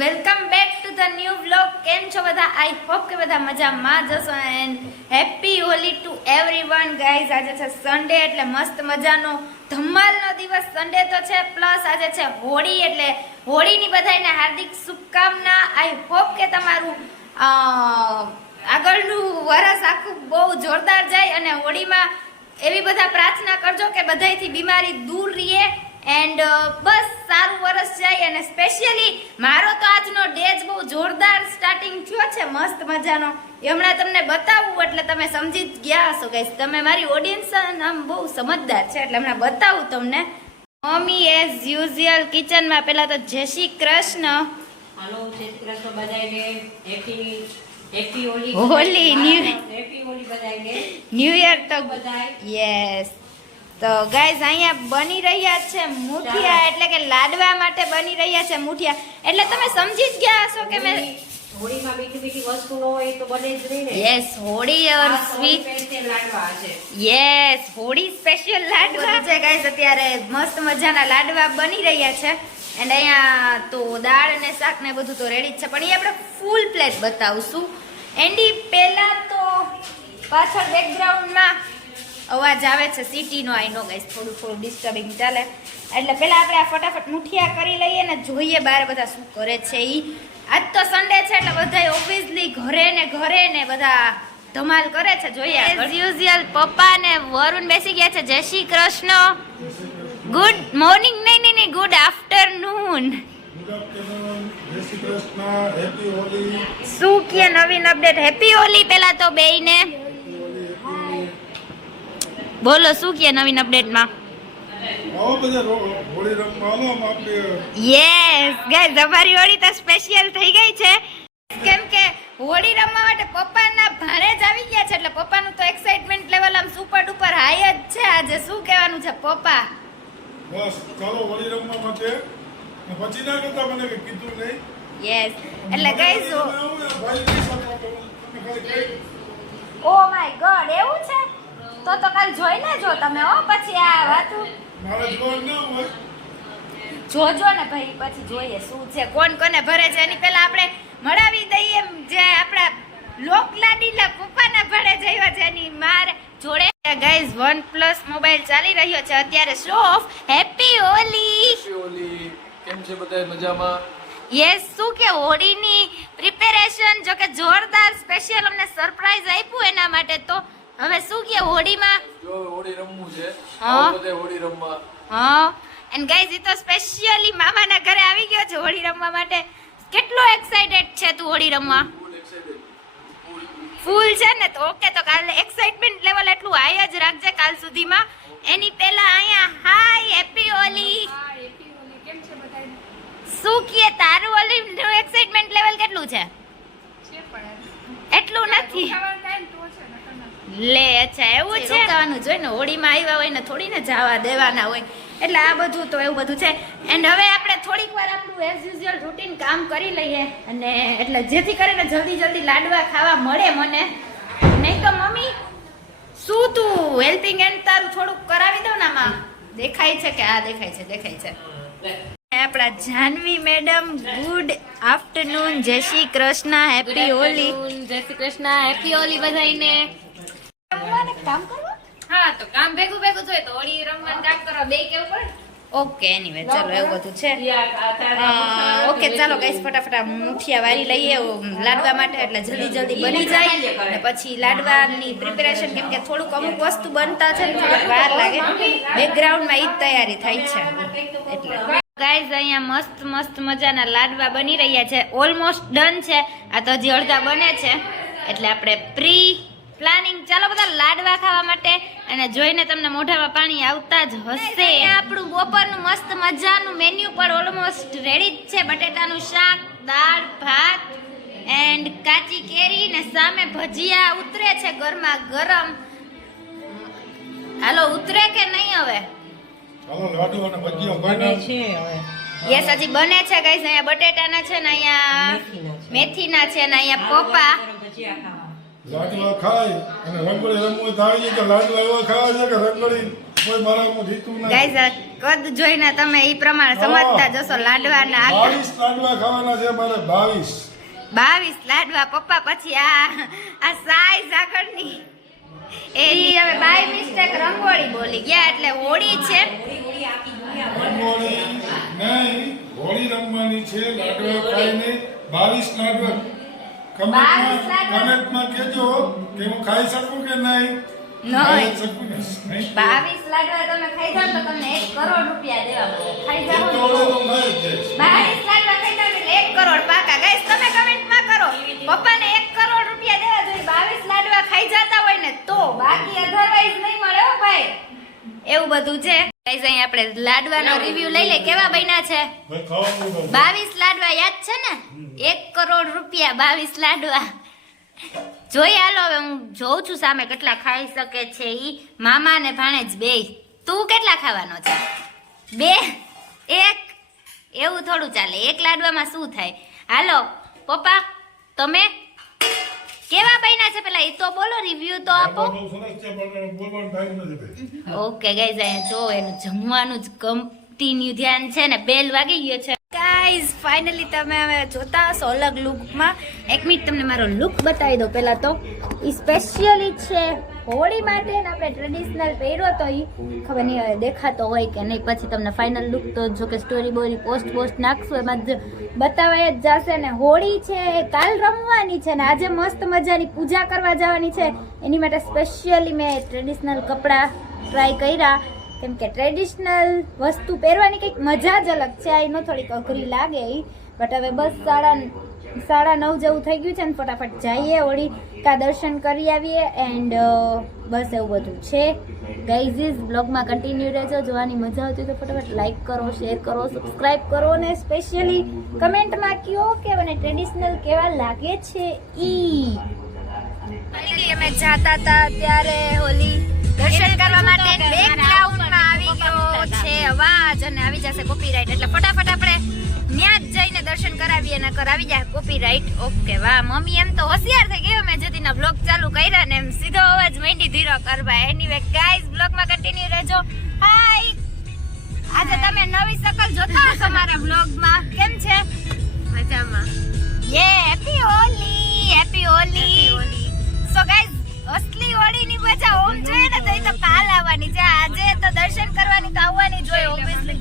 Welcome back to the new blog કેમ છો બધા? આઈ હોપ કે બધા મજામાં જશો and happy Holi to everyone guys આજે છે સન્ડે એટલે મસ્ત મજાનો ધમાલનો દિવસ. સન્ડે તો છે પ્લસ આજે છે હોળી એટલે હોળીની બધાને હાર્દિક શુભકામના. આઈ હોપ કે તમારું આગળનું વરસ આખું બહુ જોરદાર જાય અને હોળીમાં એવી બધા પ્રાર્થના કરજો કે બધાયથી બીમારી દૂર રહીએ એન્ડ બસ સારું વરસ જાય અને સ્પેશિયલી મારો તો આજનો ડે જ બહુ જોરદાર સ્ટાર્ટિંગ થયો છે મસ્ત મજાનો. એ હમણાં તમને બતાવું એટલે તમે સમજી જ ગયા હશો ગાઈસ તમે મારી ઓડિયન્સ આમ બહુ સમજદાર છે એટલે હમણાં બતાવું તમને. મમ્મી એઝ યુઝ્યુઅલ કિચનમાં પહેલાં તો જય શ્રી કૃષ્ણ. હાલો જય શ્રી કૃષ્ણ બધાયને. Happy happy Holi Holi, new- happy Holi બધાયને. ન્યૂ યર તો બધાય. યસ તો ગાઈઝ અહીંયા બની રહ્યા છે મુઠિયા એટલે કે લાડવા માટે બની રહ્યા છે મુઠિયા. એટલે તમે સમજી જ ગયા હશો કે મેં હોળી- હોળીમાં મીઠી મીઠી વસ્તુ ન હોય તો બને જ નહીં યસ હોળી ઓર સ્વીટ લાડવા છે. યસ હોળી સ્પેશિયલ લાડવા. છે ગાઈઝ અત્યારે મસ્ત મજાના લાડવા બની રહ્યા છે. એન્ડ અહીંયા તો દાળ અને શાક ને બધું તો રેડી જ છે. પણ એ આપણે ફૂલ પ્લેટ બતાવશું. એન્ડી પહેલાં તો પાછળ બેકગ્રાઉન્ડમાં અવાજ આવે છે સિટીનો આઈનો નો થોડું થોડું ડિસ્ટર્બિંગ ચાલે. એટલે પહેલાં આપણે આ ફટાફટ મુઠિયા કરી લઈએ ને જોઈએ બહાર બધા શું કરે છે એ આજ તો સન્ડે છે એટલે બધા ઓબ્વિયસલી ઘરે ને ઘરે ને બધા ધમાલ કરે છે. જોઈએ એઝ યુઝ્યુઅલ પપ્પા ને વરુણ બેસી ગયા છે. જય શ્રી કૃષ્ણ. ગુડ મોર્નિંગ નહીં નહીં નહીં ગુડ આફ્ટરનૂન ગુડ આફ્ટરનૂન જય શ્રી કૃષ્ણ. હેપી હોલી શું કે નવીન અપડેટ હેપી હોલી પહેલા તો બેયને. હેપી બોલો શું કે નવીન અપડેટમાં? યસ ગાઈસ અમારી હોળી તો સ્પેશિયલ થઈ ગઈ છે. કેમ કે હોળી રમવા માટે પપ્પાના ભારે જ આવી ગયા છે એટલે પપ્પાનું તો એક્સાઇટમેન્ટ લેવલ આમ સુપર ડુપર હાઈ જ છે આજે. શું કહેવાનું છે પપ્પા? બસ ચાલો હોળી રમવા માટે. પછી ના કરતા મને કીધું નહીં. યસ એટલે ગાઈસ ઓ માય ગોડ એવું તો તો કાલ જોઈ લેજો તમે હો પછી આ વાતું. જોજો ને ભાઈ પછી જોઈએ શું છે કોણ કોને ભરે છે. એની પહેલા આપણે મળાવી દઈએ એમ જે આપણા લોકલાડીલા પપ્પાના ભરે જઈવા છે. એની માર જોડે ગાઈઝ વન પ્લસ મોબાઈલ ચાલી રહ્યો છે. અત્યારે show off happy Holi happy Holi કેમ છે બધા મજામાં? યસ શું કે હોળીની પ્રિપેરેશન જો કે જોરદાર સ્પેશિયલ અમને સરપ્રાઈઝ આપ્યું એના માટે તો. હવે શું કે હોળીમાં? જો હોળી રમવું છે હા. આવો હોળી રમવા. હા. એન્ડ ગાઈઝ ઈ તો સ્પેશિયલી મામાના ઘરે આવી ગયો છે હોળી રમવા માટે. કેટલો એક્સાઇટેડ છે તું હોળી રમવા? ફૂલ છે ને? તો ઓકે તો કાલે એક્સાઇટમેન્ટ લેવલ એટલું હાઈ જ રાખજે કાલ સુધીમાં. એની પહેલા અહીંયા હાય હેપી હોલી શું કહે તારું હોલી નું એક્સાઇટમેન્ટ લેવલ કેટલું છે? એટલું નથી. લે અચ્છા એવું છે? રોકાવાનું જોઈએ ને હોળીમાં આવ્યા હોય ને થોડી ને જવા દેવાના હોય. એટલે આ બધું તો એવું બધું છે. એન્ડ હવે આપણે થોડીક વાર આપણું એઝ યુઝ્યુઅલ રૂટીન કામ કરી લઈએ. અને એટલે જેથી કરીને જલ્દી જલ્દી લાડવા ખાવા મળે મને. નહીં તો મમ્મી શું તું હેલ્પિંગ એન્ડ તારું થોડુંક કરાવી દઉં ને આમાં? દેખાય છે કે આ દેખાય છે દેખાય છે. આપણા જાનવી મેડમ ગુડ આફ્ટરનૂન જય શ્રી કૃષ્ણ હેપી હોલી. જય શ્રી કૃષ્ણ હેપી હોલી બધાઈને કામ કરવા હા તો કામ ભેગું ભેગું જોઈએ તો હોળી રમવાનું કામ કરવા બે કેવું પડે? ઓકે એની ચાલો એવું બધું છે. ઓકે ચાલો ગાઈસ ફટાફટ મુઠિયા વારી લઈએ લાડવા માટે એટલે જલ્દી જલ્દી બની જાય. અને પછી લાડવાની પ્રિપેરેશન કેમ કે થોડુંક અમુક વસ્તુ બનતા છે ને થોડીક વાર લાગે. બેકગ્રાઉન્ડમાં ઈ જ તૈયારી થાય છે. એટલે. ગાઈઝ અહીંયા મસ્ત મસ્ત મજાના લાડવા બની રહ્યા છે. ઓલમોસ્ટ ડન છે. આ તો હજી અડધા બને છે. એટલે આપણે પ્રી પ્લાનિંગ ચાલો બધા લાડવા ખાવા માટે અને જોઈને તમને મોઢામાં પાણી આવતા જ હશે. આપણું બપોરનું મસ્ત મજાનું મેન્યુ પણ ઓલમોસ્ટ રેડી જ છે. બટેટાનું શાક દાળ ભાત એન્ડ કાચી કેરી ને સામે ભજીયા ઉતરે છે ગરમા ગરમ. હાલો ઉતરે કે નહીં હવે? યસ હજી બને છે ગાઈસ અહીંયા બટેટાના છે ને અહીંયા મેથીના છે. ને અહીંયા પપ્પા. ખાવા. લાડવા ખાય અને રંગોળી રમવું થાય છે કે લાડવા એવા ખાય છે કે રંગોળી? કોઈ મારામાં જીતું નથી ગાઈઝ કદ જોઈને તમે ઈ પ્રમાણે સમજતા જશો લાડવાના બાવીસ લાડવા ખાવાના છે મારે બાવીસ. બાવીસ લાડવા પપ્પા પછી આ આ સાઈઝ આગળની. એની હવે બાય મિસ્ટેક રંગોળી બોલી ગયા એટલે હોળી છે. રંગોળી નહીં હોળી રમવાની છે લાડવા ખાઈને બાવીસ લાડવા. કમેન્ટમાં? કમેન્ટમાં કહેજો કે હું ખાઈ શકું કે નહીં? બાવીસ લાડવા તમે ખાઈ જાવ તો તમને એક કરોડ રૂપિયા દેવા ખાઈ જાવ. બાવીસ લાડવા ખાઈ જાવ એટલે એક કરોડ પાકા. ગાઈસ તમે કમેન્ટમાં કરો. પપ્પાને એક કરોડ રૂપિયા દેવા જોઈએ. બાવીસ લાડવા ખાઈ જતા હોય ને તો બાકી અધરવાઇઝ નહીં મળે હો ભાઈ. એવું બધું છે. ગાઈસ અહીં આપણે લાડવાનો રિવ્યુ લઈ લે. કેવા બન્યા છે? ભાઈ ખાવાનું તો બાવીસ લાડવા યાદ છે ને? એક કરોડ રૂપિયા બાવીસ લાડવા. જોઈ હાલો હવે હું જોઉં છું સામે કેટલા ખાઈ શકે છે ઈ. મામા ને ભાણેજ બે. તું કેટલા ખાવાનો છે? બે? એક? એવું થોડું ચાલે. એક લાડવામાં શું થાય? હાલો પપ્પા તમે? કેવા બન્યા છે પેલા? એ તો બોલો રિવ્યુ તો આપો. ઓકે ગાઈઝ અહીંયા જો એનું જમવાનું જ કન્ટિન્યુ ધ્યાન છે ને બેલ વાગી ગયો છે. ગાઈઝ ફાઇનલી તમે હવે જોતા હશો અલગ લુકમાં એક મિનિટ તમને મારો લુક બતાવી દો પહેલાં તો એ સ્પેશિયલી છે. હોળી માટે આપણે ટ્રેડિશનલ પહેર્યો તો એ ખબર નહીં દેખાતો હોય કે નહીં. પછી તમને ફાઇનલ લુક તો જો કે સ્ટોરી બોરી પોસ્ટ પોસ્ટ નાખશું, એમાં જ બતાવાય જ જશે. ને હોળી છે, એ કાલ રમવાની છે, ને આજે મસ્ત મજાની પૂજા કરવા જવાની છે. એની માટે સ્પેશિયલી મેં ટ્રેડિશનલ કપડાં ટ્રાય કર્યા. કેમ કે ટ્રેડિશનલ વસ્તુ પહેરવાની કંઈક મજા જ અલગ છે. એનો થોડીક અઘરી લાગે એ બટ હવે બસ સાડા સાડા નવ જેવું થઈ ગયું છે ને ફટાફટ જઈએ હોળીકા દર્શન કરી આવીએ એન્ડ બસ એવું બધું છે. ગાઈઝીસ બ્લોગમાં કન્ટિન્યુ રહેજો. જોવાની મજા આવતી તો ફટાફટ લાઈક કરો શેર કરો સબસ્ક્રાઈબ કરો અને સ્પેશિયલી કમેન્ટમાં કયો કે મને ટ્રેડિશનલ કેવા લાગે છે ઈ. અમે જાતા હતા ત્યારે હોલી દર્શન કરવા માટે બેકગ્રાઉન્ડમાં આવી ગયો છે અવાજ અને આવી જશે કોપીરાઇટ એટલે ફટાફટ આપણે ત્યાં જ જઈને દર્શન કરાવીએ ને કરાવી જાય કોપીરાઇટ ઓકે વાહ મમ્મી એમ તો હોશિયાર થઈ ગયો મેં જતીના બ્લોગ ચાલુ કર્યા ને એમ સીધો અવાજ માંડી ધીરો કરવા એનીવે ગાઈઝ બ્લોગમાં કન્ટિન્યુ રહેજો. હાય આજે તમે નવી સકલ જોતા હશો મારા બ્લોગમાં કેમ છે? મજામાં. Yay happy Holi happy Holi so guys અસલી હોળીની મજા ઓમ જોઈએ ને તો એ તો કાલ આવવાની છે. આજે તો દર્શન કરવાની તો આવવાની જોઈએ ઓબ્વિયસલી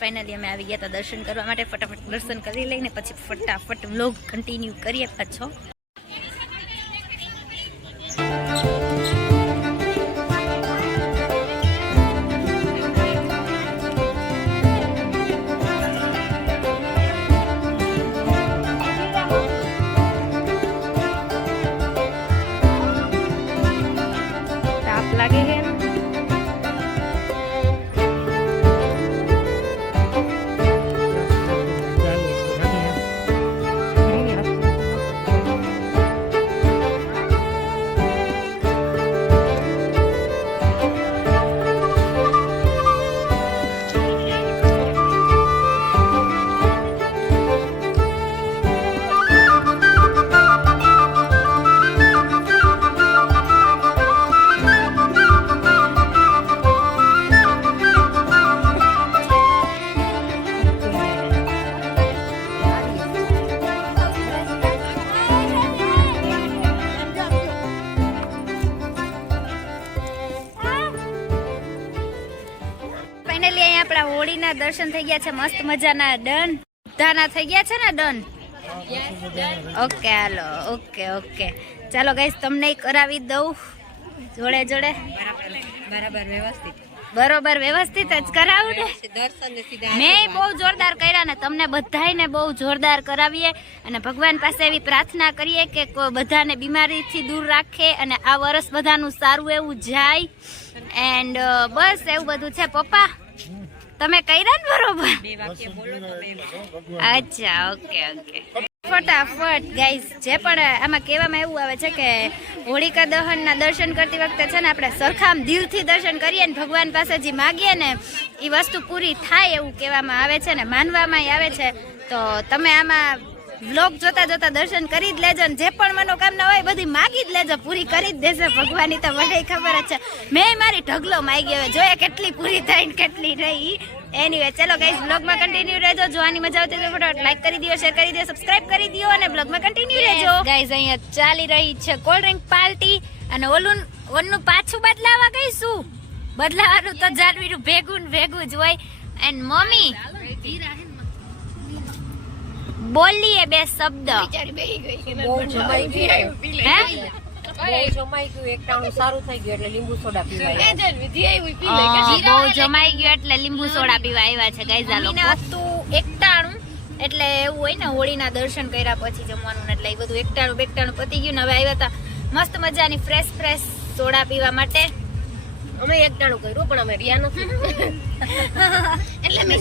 ફાઇનલી અમે આવી ગયા હતા દર્શન કરવા માટે. ફટાફટ દર્શન કરી લઈને પછી ફટાફટ વ્લોગ કન્ટિન્યુ કરીએ પાછો. ફાઇનલી અહીંયા આપણા હોળીના દર્શન થઈ ગયા છે મસ્ત મજાના ડન. બધાના થઈ ગયા છે ને ડન? ઓકે હાલો ઓકે ઓકે. ચાલો ગાઈસ તમને કરાવી દઉં. જોડે જોડે. બરાબર વ્યવસ્થિત. બરોબર વ્યવસ્થિત જ કરાવું ને? મેં બહુ જોરદાર કર્યા ને તમને બધાયને બહુ જોરદાર કરાવીએ અને ભગવાન પાસે એવી પ્રાર્થના કરીએ કે બધાને બીમારીથી દૂર રાખે અને આ વર્ષ બધાનું સારું એવું જાય. એન્ડ બસ એવું બધું છે પપ્પા. તમે કર્યા ને બરોબર? અચ્છા ઓકે ઓકે. ફટાફટ ગાઈઝ જે પણ આમાં કહેવામાં એવું આવે છે કે હોળિકા દહનના દર્શન કરતી વખતે છે ને આપણે સરખામ દિલથી દર્શન કરીએ ને ભગવાન પાસે જે માગીએ ને એ વસ્તુ પૂરી થાય એવું કહેવામાં આવે છે ને માનવામાં આવે છે. તો તમે આમાં વ્લોગ જોતા જોતા દર્શન કરી જ લેજો ને જે પણ મનોકામના હોય બધી માગી જ લેજો. પૂરી કરી જ દેશે ભગવાનની તો મને ખબર જ છે. મેં મારી ઢગલો માગી હવે. જોઈએ કેટલી પૂરી થાય ને કેટલી રહી એનીવે ચલો ગાઈઝ બ્લોગમાં કન્ટિન્યુ રહેજો. જોવાની મજા આવતી તો ફટાફટ લાઈક કરી દો શેર કરી દો સબસ્ક્રાઇબ કરી દો અને બ્લોગમાં કન્ટિન્યુ રહેજો. ગાઈઝ અહીંયા ચાલી રહી છે કોલ્ડ ડ્રિંક પાર્ટી અને ઓલું ઓનનું પાછું બદલાવા ગઈશું. બદલાવાનું તો જાનવીનું ભેગું ને ભેગું જ હોય. એન્ડ મમ્મી બોલીએ બે શબ્દ. બહુ જમાઈ ગયું. હે? જમાઈ ગયું. એકટાણું સારું થઈ ગયું એટલે લીંબુ સોડા પીવાય. બહુ જમાઈ ગયો એટલે લીંબુ સોડા પીવા આવ્યા છે ગાઈઝ લોકો. એકટાણું એટલે એવું હોય ને હોળીના દર્શન કર્યા પછી જમવાનું એટલે એ બધું એકટાણું બેકટાણું પતી ગયું ને હવે આવ્યા હતા મસ્ત મજાની ફ્રેશ ફ્રેશ સોડા પીવા માટે. અમે એકટાણું કર્યું પણ અમે રહ્યા નથી. એટલે મેં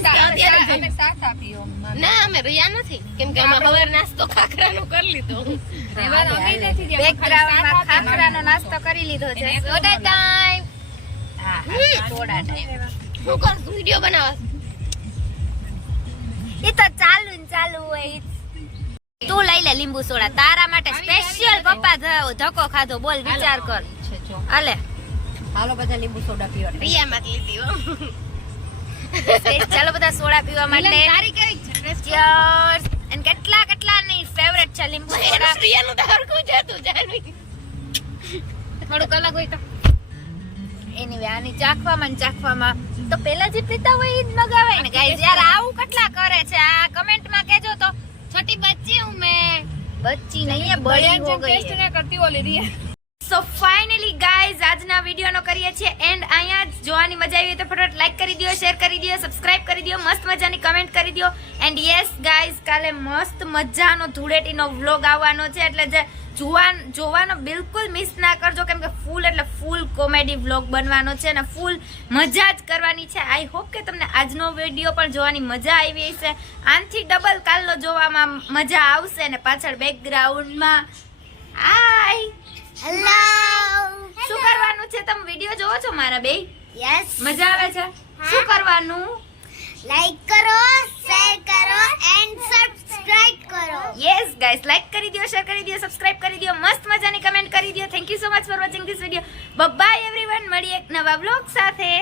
અમે સાથ આપ્યો ના અમે રહ્યા નથી. કેમ કે અમે હવે નાસ્તો ખાખરાનો કરી લીધો. ખાખરાનો નાસ્તો કરી લીધો છે. સોડા ટાઈમ હા સોડા ટાઈમ હું કરું? વીડિયો બનાવવા એ તો ચાલુ ને ચાલુ હોય. તું લઈ લે લીંબુ સોડા. તારા માટે સ્પેશિયલ પપ્પા ધક્કો ખાધો. બોલ વિચાર કર. છે જો. હાલે બધા લીંબુ સોડા પીવા. રિયામાં માં લીધી હો. ચાલો બધા સોડા પીવા માટે. તારી કેવી છે? અને કેટલા કેટલા ની ફેવરેટ છે લીંબુ સોડા? રિયાનું તો હરખું જ હતું જાનવી થોડુંક અલગ હોય તો. એની આની ચાખવામાં ને ચાખવામાં તો પેલા જે પીતા હોય એ જ મગાવાય ને ગાઈસ યાર આવું કેટલા કરે છે? આ કમેન્ટમાં કેજો તો. છોટી બચ્ચી હું મેં. બચ્ચી નહીં બળી હો ગઈ. ટેસ્ટ ને કરતી ઓલી રિયા. સો ફાઇનલી ગાઈઝ આજના વિડીયોનો કરીએ છીએ એન્ડ અહીંયા જ જોવાની મજા આવી તો ફટાફટ લાઈક કરી દો શેર કરી દો સબસ્ક્રાઇબ કરી દો, મસ્ત મજાની કમેન્ટ કરી દો. એન્ડ યસ ગાઈઝ કાલે મસ્ત મજાનો ધૂળેટીનો વ્લોગ આવવાનો છે, એટલે જે જોવાન, જોવાનો બિલકુલ મિસ ના કરજો, કેમ કે ફૂલ એટલે ફૂલ કોમેડી વ્લોગ બનવાનો છે અને ફૂલ મજા જ કરવાની છે. આઈ હોપ કે તમને આજનો વીડિયો પણ જોવાની મજા આવી હશે. આનથી ડબલ કાલનો જોવામાં મજા આવશે અને પાછળ બેકગ્રાઉન્ડમાં હાય હેલો શું કરવાનું છે? તમે વિડિયો જોવો છો મારા બે યસ મજા આવે છે? શું કરવાનું? લાઈક કરો શેર કરો એન્ડ સબસ્ક્રાઇબ કરો. યસ ગાઈસ લાઈક કરી દો શેર કરી દો સબસ્ક્રાઇબ કરી દો મસ્ત મજાની કમેન્ટ કરી દો thank you so much for watching this video bye everyone મળીએ એક નવા બ્લોગ સાથે.